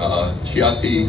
86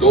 2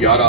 11